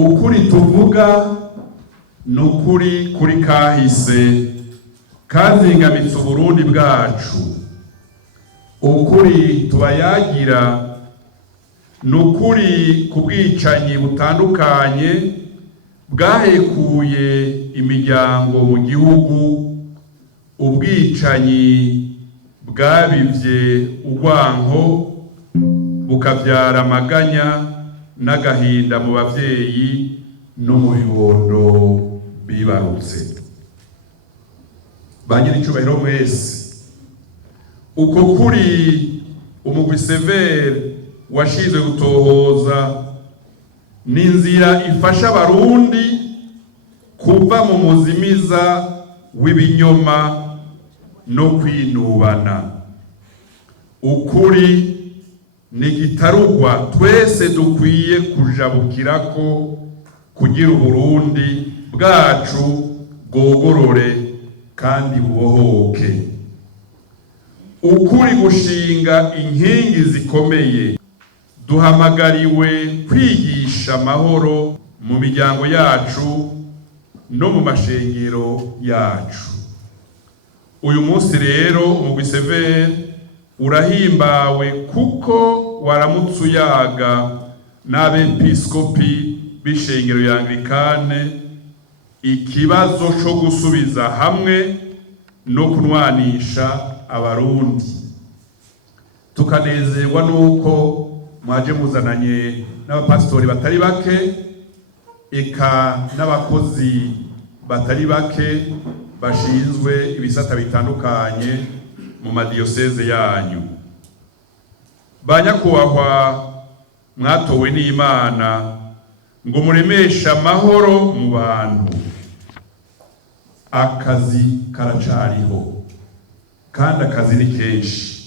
ukuri tuvuga nukuri kuri kahise kazingamitse Uburundi bwacu. Ukuri tubayagira nukuri kubwicanyi butandukanye bwahekuye imiryango mu gihugu, ubwicanyi bwabivye urwanko bukavyara amaganya n'agahinda mu bavyeyi no mu bibondo bibarutse. Bagira icubahiro mwese, uko kuri umugwi severe washizwe gutohoza n'inzira ifasha abarundi kuva mu muzimiza w'ibinyoma no kwinubana. Ukuri ni gitarugwa twese dukwiye kujabukirako kugira Uburundi bwacu bwogorore kandi bubohoke. Ukuri gushinga inkingi zikomeye. Duhamagariwe kwigisha amahoro mu miryango yacu no mu mashengero yacu. Uyu munsi rero umugwi severe urahimbawe kuko waramutse uyaga n'abepiskopi b'ishengero ya Anglikane ikibazo co gusubiza hamwe no kunwanisha abarundi. Tukanezerwa nuko mwaje muzananye n'abapasitori batari bake eka n'abakozi batari bake bashinzwe ibisata bitandukanye mu madiyoseze yanyu. Banyakubahwa, mwatowe n'Imana ngo muremeshe amahoro mu bantu. Akazi karacariho kandi akazi ni kenshi.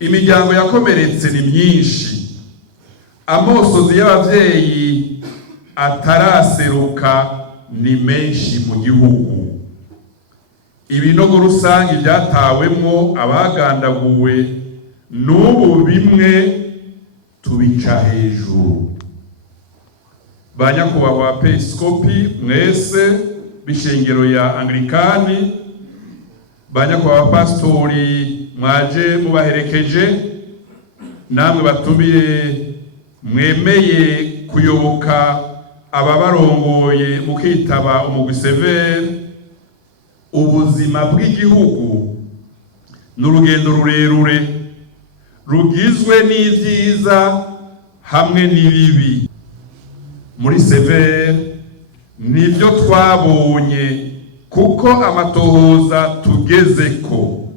Imiryango yakomeretse ni myinshi, amosozi y'abavyeyi ataraseruka ni menshi mu gihugu. Ibinogo rusangi vyatawemwo abagandaguwe n'ubu bimwe tubica hejuru. Banyakubahwa abepiskopi mwese b'ishengero ya Anglikani, banyakubahwa pastori mwaje mubaherekeje, namwe batumire mwemeye kuyoboka ababarongoye mukitaba umugwi severe. Ubuzima bw'igihugu n'urugendo rurerure rugizwe n'ivyiza hamwe n'ibibi. Muri severe nivyo twabonye kuko amatohoza tugezeko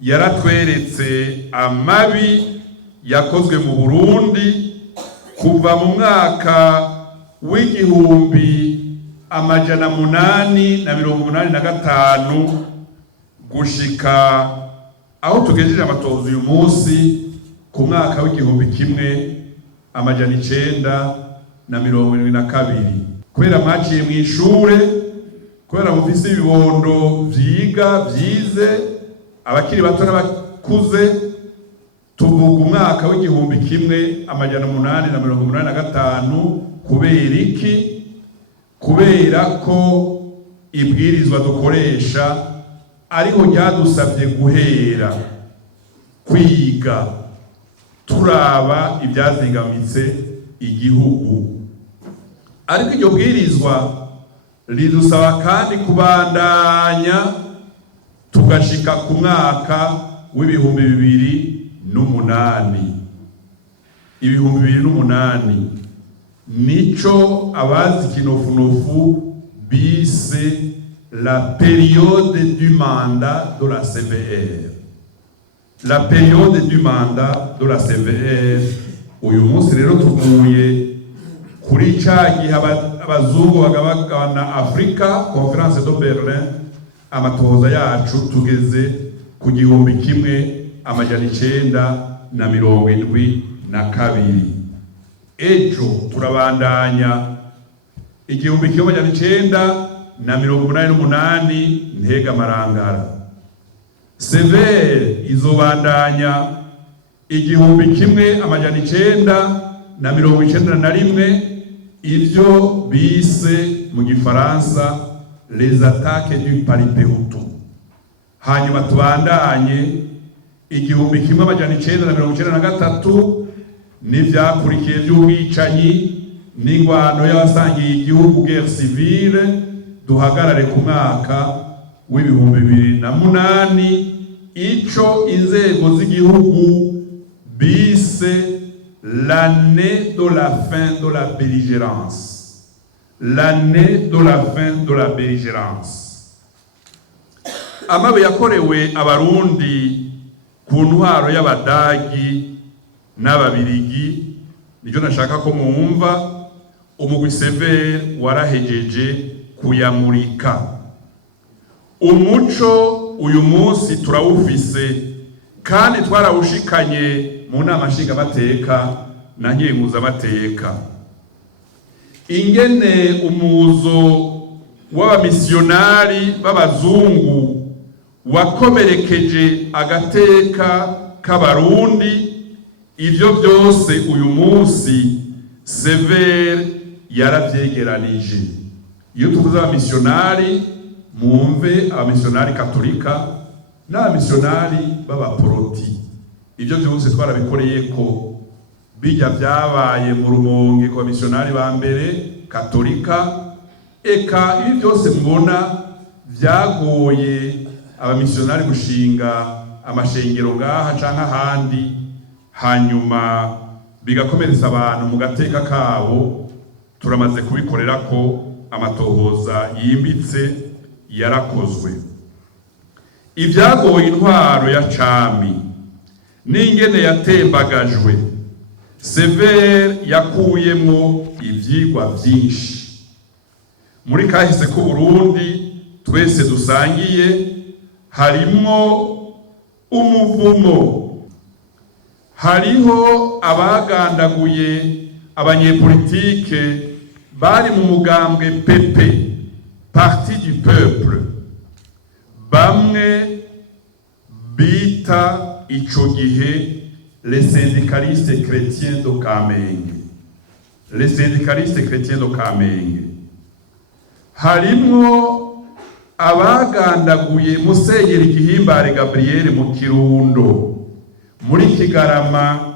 yaratweretse amabi yakozwe mu Burundi kuva mu mwaka w'igihumbi amajana 885 gushika aho tugejeje amatohoza uyu munsi ku mwaka w'igihumbi kimwe amajana 972. Kubera mwaciye mw'ishure, kubera mufise ibibondo vyiga vyize, abakiri bato n'abakuze, tuvuga umwaka w'igihumbi kimwe amajana 885. Kubera iki? Kubera ko ibwirizwa dukoresha ariho ryadusabye guhera kwiga turaba ibyazingamitse igihugu. Ariko iryo bwirizwa ridusaba kandi kubandanya tugashika ku mwaka w'ibihumbi 2008. Ibihumbi 2008 nico abazi kinofunofu bise la période du mandat de la CVR. La période du mandat de la CVR. Uyu munsi rero tuvuye kuri cagi abazungu bagabagana Afrika, Conference de Berlin. Amatohoza yacu tugeze ku gihumbi kimwe amajana 972. Ejo turabandanya igihumbi kimwe amajana 988 Ntega Marangara. Severe izobandanya igihumbi kimwe amajana 991 ivyo bise mu gifaransa les attaques du paripehutu. Hanyuma tubandanye 1993 n'ivyakurikiye vy'ubwicanyi n'ingwano y'abasangiye igihugu guerre civile, duhagarare ku mwaka w'2008 ico inzego z'igihugu bise l'année de la fin de la belligérance. L'année de la fin de la belligérance. Amabi yakorewe abarundi ku ntwaro y'abadagi n'ababirigi nijo nashaka ko mwumva. Umugwi Severe warahejeje kuyamurika. Umuco uyu munsi turawufise kandi twarawushikanye mu nama nshingamateka na nkenguzamateka. Ingene umuzo w'abamisiyonari b'abazungu wakomerekeje agateka k'abarundi, ivyo byose uyu munsi Severe yaravyegeranije. Iyo tuvuze abamisiyonari, mwumve abamisiyonari katolika n'abamisiyonari b'abaporoti. Ivyo byose twarabikoreye ko bijya byabaye mu Rumonge ku bamisiyonari ba mbere katolika. Eka ibi byose mbona byagoye abamisiyonari gushinga amashengero ngaha canke ahandi, hanyuma bigakomeretsa abantu mu gateka kabo. Turamaze kubikorera ko amatohoza yimbitse yarakozwe. Ibyagoye intwaro ya cami n'ingene yatembagajwe, Severe yakuyemo ivyigwa vyinshi. Muri kahise ku Burundi twese dusangiye harimwo umuvumo. Hariho abagandaguye abanyepolitike bari mu mugambwe PP, Parti du Peuple, bamwe bita ico gihe les syndicalistes chrétiens de Kamenge. Les syndicalistes chrétiens de Kamenge. Harimwo abagandaguye Musenyeri Gihimbare Gabriel mu Kirundo muri Kigarama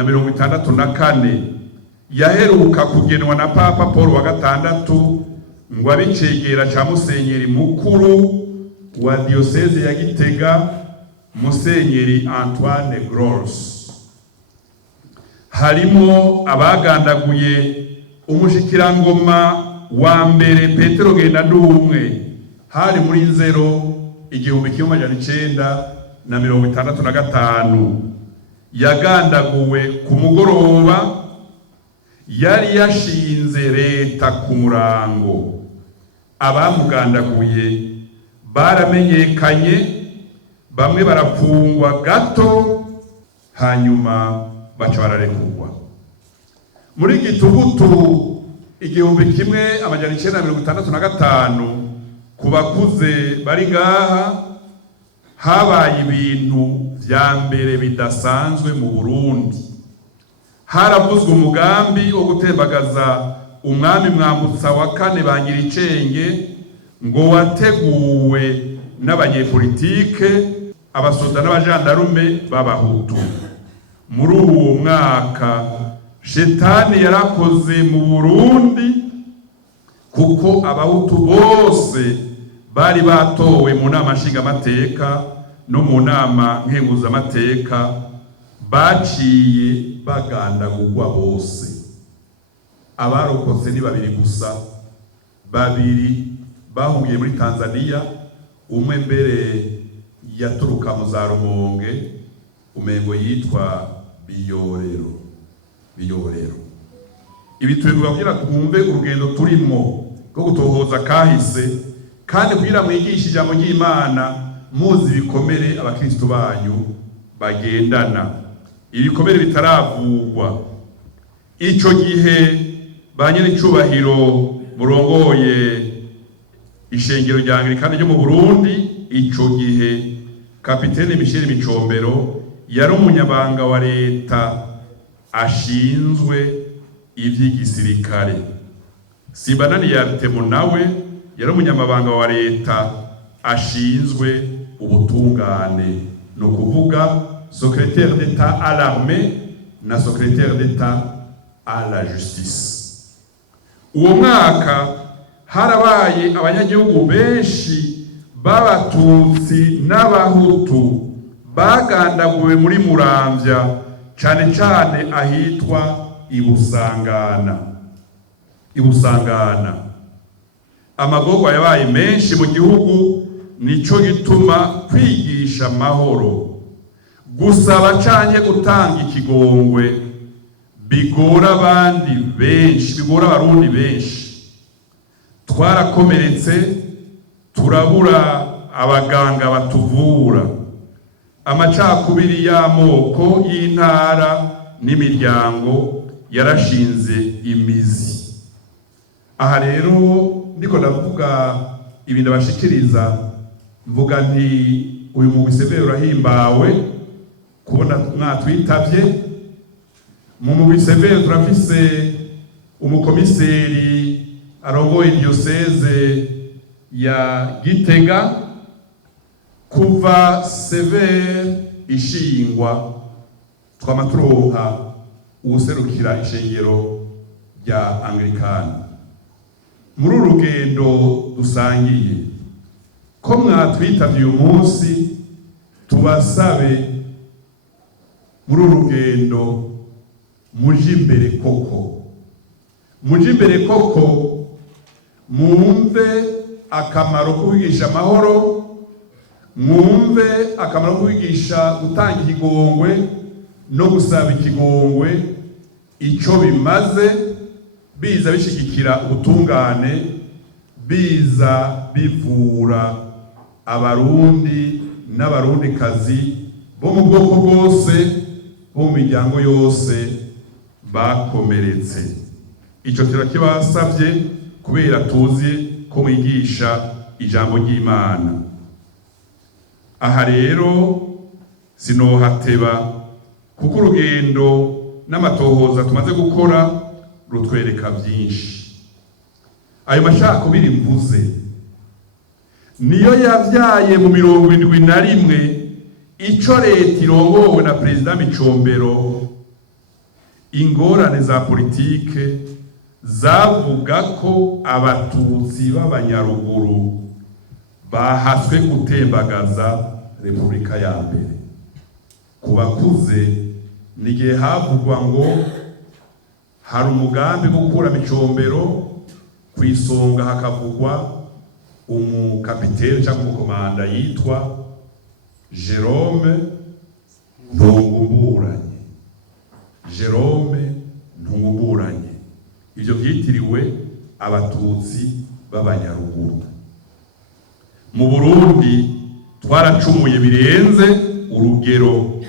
1964 yaheruka kugenwa na Papa Paul wa gatandatu ngo abicegera ca Musenyeri mukuru wa diocese ya Gitega, Musenyeri Antoine Gross. Harimo abagandaguye umushikirangoma wa mbere Petero Ngendandumwe hari muri Nzero 1965. Yagandaguwe ku mugoroba, yari yashinze leta ku murango. Abamugandaguye baramenyekanye, bamwe barapfungwa gato, hanyuma baca bararekurwa. Muri Gitugutu 1965 ku bakuze bari ngaha habaye ibintu vya mbere bidasanzwe mu Burundi. Haravuzwe umugambi wo gutembagaza umwami Mwambutsa wa kane Banyiricenge, ngo wateguwe n'abanyepolitike, abasoda n'abajandarume b'abahutu. Muri uwo mwaka shetani yarakoze mu Burundi, kuko abahutu bose bari batowe mu nama nshingamateka no mu nama nkenguzamateka baciye bagandagurwa bose. Abarokotse ni babiri gusa, babiri bahungiye muri Tanzania, umwe mbere yaturuka mu za Rumonge, umengo yitwa Biyorero. Ibi tubivuga kugira twumve urugendo turimo rwo gutohoza kahise, kandi kugira mwigishe ijambo ry'Imana muzi ibikomere abakristo banyu bagendana, ibikomere bitaravugwa. Ico gihe Banyenicubahiro murongoye ishengero rya Anglikani ryo mu Burundi, ico gihe Kapitene Michel Micombero yari umunyabanga wa leta ashinzwe ivy'igisirikare. Simbanani Artemo nawe yari umunyamabanga wa leta ashinzwe ubutungane, no kuvuga secrétaire d'État à l'armée na secrétaire d'État à la justice. Uwo mwaka harabaye abanyagihugu benshi b'abatutsi n'abahutu bagandaguwe muri Muramvya, cane cane ahitwa Ibusangana. Amagorwa yabaye menshi mu gihugu, nico gituma kwigisha amahoro, gusaba canke gutanga ikigongwe bigora abarundi benshi. Twarakomeretse, turabura abaganga batuvura, amacakubiri y'amoko y'intara n'imiryango yarashinze imizi. Aha rero ndiko ndavuga ibintu bashikiriza, mvuga nti uyu mugwi Severe urahimbawe kubona mwatwitavye. Mu mugwi Severe turafise umukomiseri arongoye diocese ya Gitega. Kuva Severe ishingwa twama turonka uwuserukira ishengero rya Anglikani. Muri urugendo dusangiye ko mwatwitavye uyu munsi, tubasabe muri urugendo muje imbere koko, mwumve akamaro ko kwigisha amahoro, mwumve akamaro ko kwigisha gutanga ikigongwe no gusaba ikigongwe ico bimaze, biza bishigikira ubutungane, biza bivura abarundi n'abarundikazi bo mu bwoko bwose, bo mu miryango yose bakomeretse. Ico turakibasavye kubera tuzi ko mwigisha ijambo ry'Imana. Aha rero sinohateba, kuko urugendo n'amatohoza tumaze gukora rutwereka byinshi. Ayo macakubiri mvuze niyo yavyaye mu 71 ico leta irongowe na Perezida Micombero ingorane za politike zavuga ko abatutsi b'abanyaruguru bahaswe gutembagaza Repubulika ya mbere. Ku bakuze nigihe havugwa ngo hari umugambi wo gukura Micombero, kwisonga hakavugwa umukapiteni cyangwa umukomanda yitwa Jerome Ntungumburanye. Ivyo vyitiriwe abatutsi b'abanyaruguru. Mu Burundi twaracumuye birenze urugero,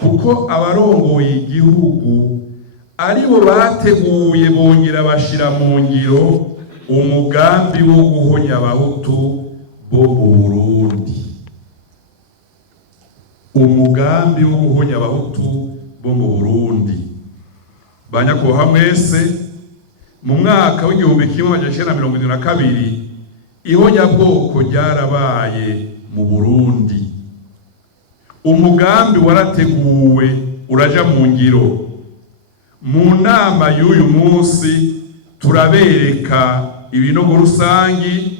kuko abarongoye igihugu aribo bateguye bongera bashira mu ngiro umugambi wo guhonya abahutu bo mu Burundi. Umugambi wo guhonya abahutu bo mu Burundi. Banyakoha mwese, mu mwaka w'1972 ihonyabwoko ryarabaye mu Burundi. Umugambi warateguwe uraja mu ngiro. Mu nama y'uyu munsi turabereka ibinogo rusangi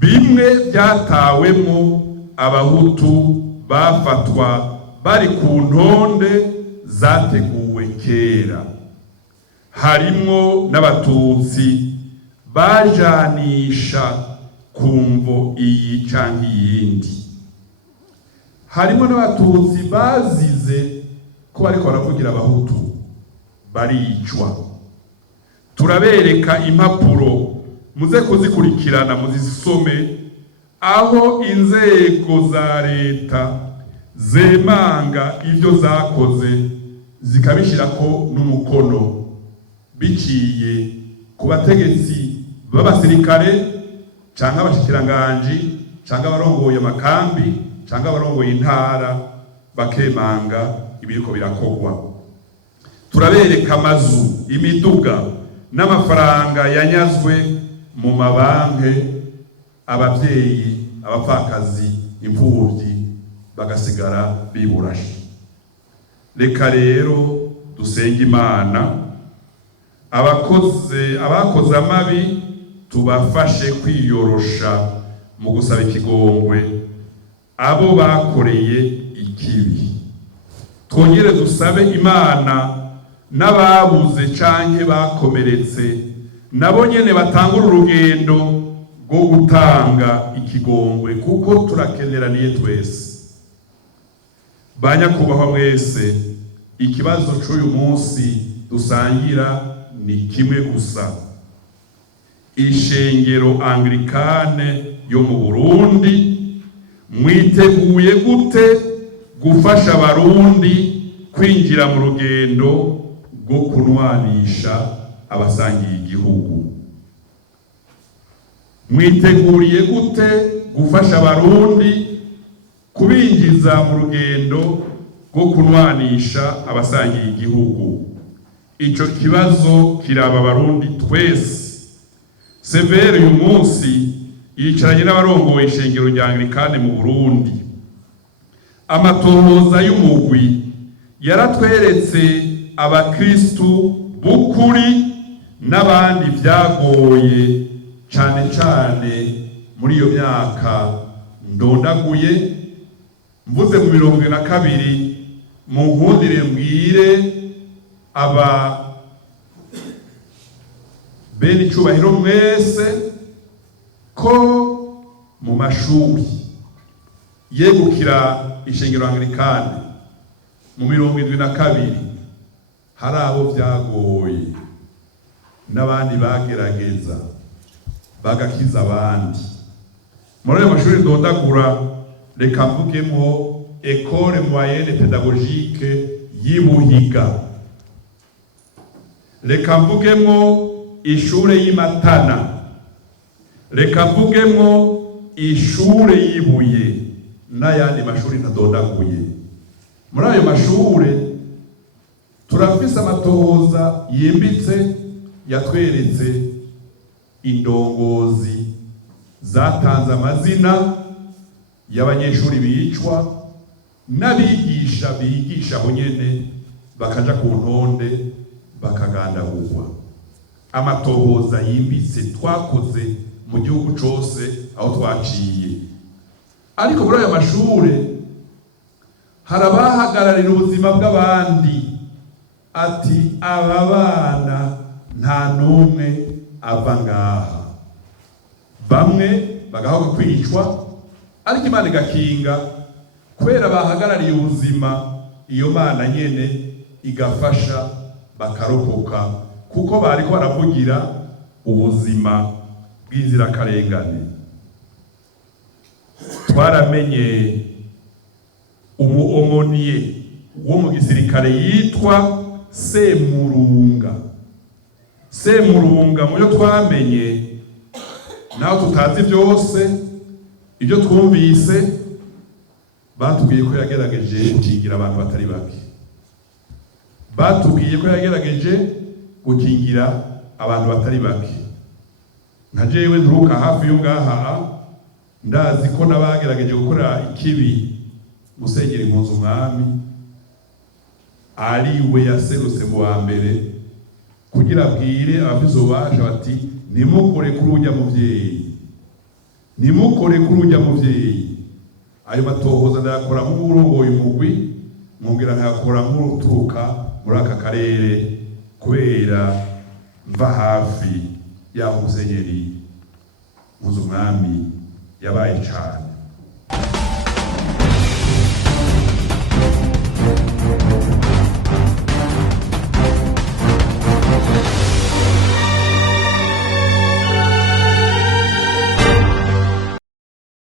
bimwe byatawemo abahutu bafatwa bari ku ntonde zateguwe kera. Harimwo n'abatutsi bajanisha kumvo iyi canke iyindi. Harimo n'abatutsi bazize ko bariko baravugira abahutu baricwa. Turabereka impapuro, muze kuzikurikirana muzisome, aho inzego za leta zemanga ivyo zakoze zikabishirako n'umukono, biciye ku bategetsi b'abasirikare canke abashikiranganji canke abarongoye amakambi canke abarongoye intara, bakemanga ibiriko birakogwa. turabereka amazu, imiduga n'amafaranga yanyazwe mu mabanke, abavyeyi, abapfakazi, imfuvyi bagasigara biburashe. Reka rero dusenge Imana, abakoze amabi tubafashe kwiyorosha mu gusaba ikigongwe abo bakoreye ikibi. Twongere dusabe Imana n'ababuze canke bakomeretse nabo nyene batangura urugendo rwo gutanga ikigongwe, kuko turakeneraniye twese. Banyakubahwa mwese, ikibazo c'uyu munsi dusangira ni kimwe gusa. Ishengero Anglikane yo mu Burundi mwiteguye gute gufasha abarundi kwinjira mu rugendo rwo kunwanisha abasangiye igihugu? Mwiteguriye gute gufasha abarundi kubinjiza mu rugendo rwo kunwanisha abasangiye igihugu? Ico kibazo kiraba abarundi twese. Severe uyu munsi yicaranye n'abarongoye ishengero rya Anglikane mu Burundi. Amatohoza y'umugwi yaratweretse abakristu b'ukuri n'abandi vyagoye cane cane muri iyo myaka ndondaguye. Mvuze mu 2022 mu nkundire mbwire aba bene icubahiro mwese ko mu mashuri yegukira ishengero Anglikane mu 2022 hari abo vyagoye n'abandi bagerageza bagakiza abandi. Muri ayo mashuri ndondagura, reka mvugemo École Moyenne Pédagogique y'Ibuhiga, reka mvugemo ishure y'Imatana, reka mvugemo ishure y'Ibuye n'ayandi mashuri ntadondaguye. Muri ayo mashure turafise amatohoza yimbitse yatweretse indongozi zatanze amazina y'abanyeshuri bicwa n'abigisha bigisha aho nyene bakaja ku ntonde bakagandagurwa. Amatohoza yimbitse twakoze mu gihugu cose aho twaciye. Ariko muri ayo mashure hari abahagararira ubuzima bw'abandi, ati aba bana nta n'umwe ava ngaha. Bamwe bagahoga kwicwa, ariko Imana igakinga kubera bahagarariye ubuzima. Iyo Mana nyene igafasha bakarokoka, kuko bariko baravugira ubuzima bw'inzirakarengane. Twaramenye umuomoniye wo mu gisirikare yitwa Semurunga. Semurunga muyo twamenye, naho tutazi byose, ibyo twumvise batubwiye ko yagerageje gukingira abantu batari bake. Batubwiye ko yagerageje gukingira abantu batari bake. Nka jewe nturuka hafi y'ungaha, ndazi ko nabagerageje gukora ikibi Musenyeri Nkunzumwami ari we yaserutse mu wa mbere kugira abwire abafise ububasha bati nimukore kuri urya muvyeyi, nimukore kuri urya muvyeyi. Ayo matohoza ndayakora nk'urongoye umugwi, mwongera nkayakora nk'uturuka muri aka karere kubera mva hafi y'aho Musenyeri Nkunzumwami yabaye cane.